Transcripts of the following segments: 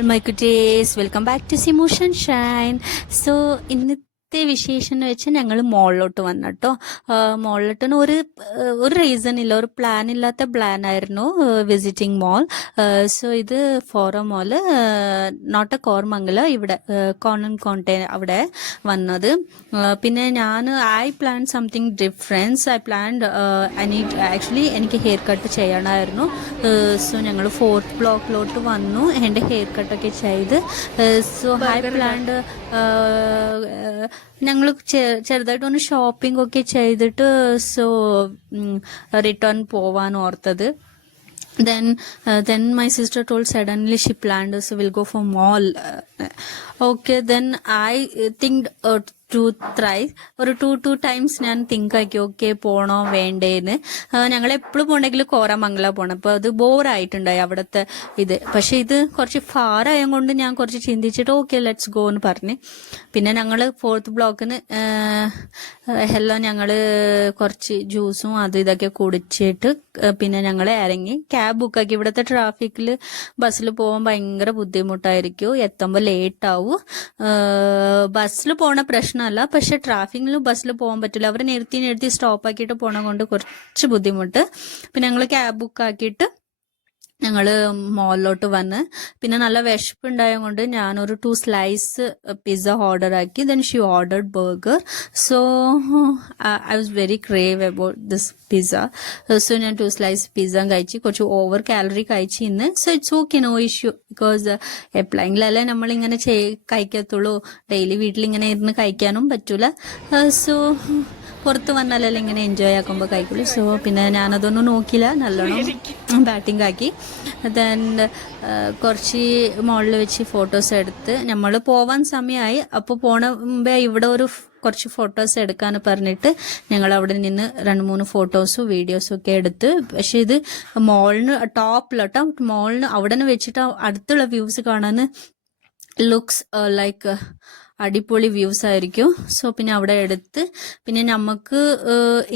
all my goodies, welcome back to Simu Sunshine. So ഇന്നത്തെ വിശേഷം എന്ന് വെച്ചാൽ ഞങ്ങൾ മോളിലോട്ട് വന്നു കേട്ടോ. മോളിലോട്ടിന് ഒരു റീസൺ ഇല്ല, ഒരു പ്ലാൻ ഇല്ലാത്ത പ്ലാൻ ആയിരുന്നു വിസിറ്റിംഗ് മോൾ. സോ ഇത് ഫോറം മോള്, നോട്ട് എ കോർമംഗല, ഇവിടെ കോൺടെ അവിടെ വന്നത്. പിന്നെ I plan something difference. I planned actually എനിക്ക് ഹെയർ കട്ട് ചെയ്യണമായിരുന്നു. സോ ഞങ്ങൾ 4th ബ്ലോക്കിലോട്ട് വന്നു, എൻ്റെ ഹെയർ കട്ടൊക്കെ ചെയ്ത്. സോ ഐ പ്ലാൻഡ് ഞങ്ങൾ ചെറുതായിട്ടൊന്ന് ഷോപ്പിംഗ് ഒക്കെ ചെയ്തിട്ട് സോ റിട്ടേൺ പോവാൻ ഓർത്തത്. Then my sister told suddenly she planned, so we'll go for mall. Okay, then I think ഒരു 2 times ഞാൻ തിങ്ക് ആക്കി, ഓക്കെ പോണോ വേണ്ടേന്ന്. ഞങ്ങൾ എപ്പോഴും പോകണമെങ്കിൽ കോരമംഗല പോകണം, അപ്പോൾ അത് ബോറായിട്ടുണ്ടായി അവിടുത്തെ ഇത്. പക്ഷെ ഇത് കുറച്ച് ഫാർ ആയതുകൊണ്ട് ഞാൻ കുറച്ച് ചിന്തിച്ചിട്ട് ഓക്കെ ലെറ്റ്സ് ഗോ എന്ന് പറഞ്ഞ്. പിന്നെ ഞങ്ങൾ 4th ബ്ലോക്കിന് എല്ലാം ഞങ്ങൾ കുറച്ച് ജ്യൂസും ഇതൊക്കെ കുടിച്ചിട്ട് പിന്നെ ഞങ്ങൾ ഇറങ്ങി ക്യാബ് ബുക്കാക്കി. ഇവിടുത്തെ ട്രാഫിക്കിൽ ബസ്സിൽ പോകാൻ ഭയങ്കര ബുദ്ധിമുട്ടായിരിക്കും, എത്തുമ്പോൾ ലേറ്റ് ആവും. ബസ്സിൽ പോണ പ്രശ്നമല്ല, പക്ഷെ ട്രാഫിക്കിൽ ബസ്സിൽ പോകാൻ പറ്റില്ല. അവർ നിർത്തി സ്റ്റോപ്പ് ആക്കിയിട്ട് പോണ കൊണ്ട് കുറച്ച് ബുദ്ധിമുട്ട്. പിന്നെ ഞങ്ങൾ ക്യാബ് ബുക്കാക്കിയിട്ട് ഞങ്ങൾ മോളിലോട്ട് വന്ന്. പിന്നെ നല്ല വിശപ്പുണ്ടായത് കൊണ്ട് ഞാനൊരു 2 സ്ലൈസ് പിസ്സ ഓർഡർ ആക്കി. Then she ordered burger. So I was very crave about this pizza. So ഞാൻ 2 സ്ലൈസ് പിസ്സ കഴിച്ച്, കുറച്ച് ഓവർ കാലറി കഴിച്ച് ഇന്ന്. So it's okay, no issue. Because എപ്പോഴെങ്കിലല്ലേ നമ്മളിങ്ങനെ കഴിക്കത്തുള്ളൂ, ഡെയിലി വീട്ടിലിങ്ങനെ ഇരുന്ന് കഴിക്കാനും പറ്റൂല. സോ പുറത്ത് വന്നാലല്ലേ ഇങ്ങനെ എൻജോയ് ആക്കുമ്പോൾ കഴിക്കുള്ളൂ. സോ പിന്നെ ഞാനതൊന്നും നോക്കിയില്ല, നല്ലോണം ബാറ്റിംഗ് ആക്കി. ദെൻ കുറച്ച് മോളിൽ വെച്ച് ഫോട്ടോസ് എടുത്ത് നമ്മൾ പോവാൻ സമയമായി. അപ്പോൾ പോണ മുമ്പേ ഇവിടെ കുറച്ച് ഫോട്ടോസ് എടുക്കാന്ന് പറഞ്ഞിട്ട് ഞങ്ങൾ അവിടെ നിന്ന് 2-3 ഫോട്ടോസും വീഡിയോസും ഒക്കെ എടുത്ത്. പക്ഷെ ഇത് മോളിന് ടോപ്പിലോട്ടോ, മോളിന് അവിടെ നിന്ന് വെച്ചിട്ട് അടുത്തുള്ള വ്യൂസ് കാണാൻ ലുക്സ് ലൈക്ക് അടിപൊളി വ്യൂസ് ആയിരിക്കും. സോ പിന്നെ അവിടെ എടുത്ത്, പിന്നെ നമുക്ക്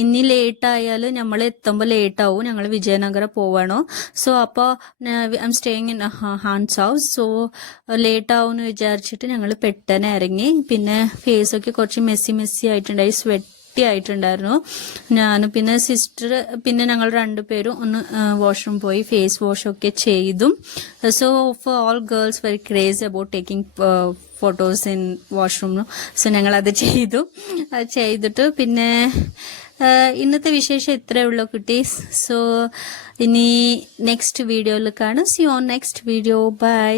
ഇനി ലേറ്റ് ആയാൽ നമ്മൾ എത്തുമ്പോൾ ലേറ്റ് ആവും. ഞങ്ങൾ വിജയനഗരം പോവാണോ. സോ അപ്പോൾ I am staying in Hans house. So late ആവും എന്ന് വിചാരിച്ചിട്ട് ഞങ്ങൾ പെട്ടെന്ന് ഇറങ്ങി. പിന്നെ ഫേസൊക്കെ കുറച്ച് മെസ്സി ആയിട്ടുണ്ടായി, ആയിട്ടുണ്ടായിരുന്നു ഞാൻ. പിന്നെ സിസ്റ്റർ, പിന്നെ ഞങ്ങൾ 2 പേരും ഒന്ന് വാഷ്റൂം പോയി ഫേസ് വാഷ് ഒക്കെ ചെയ്തു. So for all girls very craze about taking photos in washroom. So ഞങ്ങളത് ചെയ്തിട്ട് പിന്നെ ഇന്നത്തെ വിശേഷം ഇത്രയേ ഉള്ളൂ കുട്ടീസ്. സോ ഇനി നെക്സ്റ്റ് വീഡിയോയിൽ കാണും. See on next video. By.